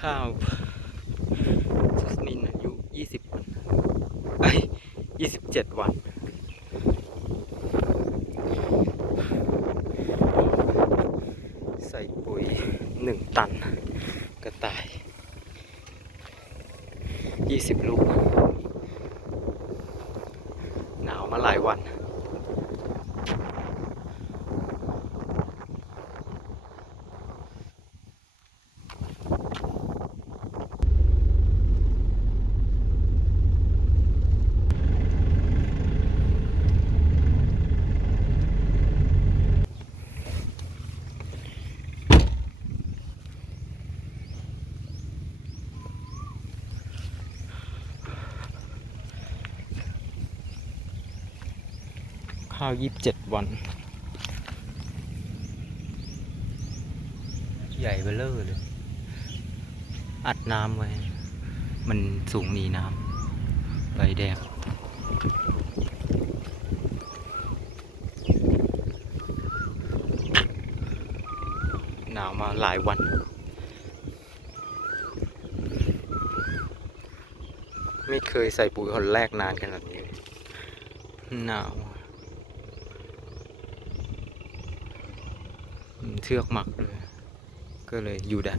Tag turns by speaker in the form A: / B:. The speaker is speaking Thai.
A: ข้าวจัสมินอายุยี่สิบวันเอ้ยยี่สิบเจ็ดวันใส่ปุ๋ยหนึ่งตัน กระต่ายยี่สิบลูก หนาวมาหลายวัน ข้าวยี่สิบเจ็ดวัน ใหญ่เบลเลอร์เลย อัดน้ำไว้ มันสูงหนีน้ำใบแดงหนาวมาหลายวันไม่เคยใส่ปุ๋ยคนแรกนานขนาดนี้เลยหนาวอืม เทือกหมักเลยก็เลยอยู่ได้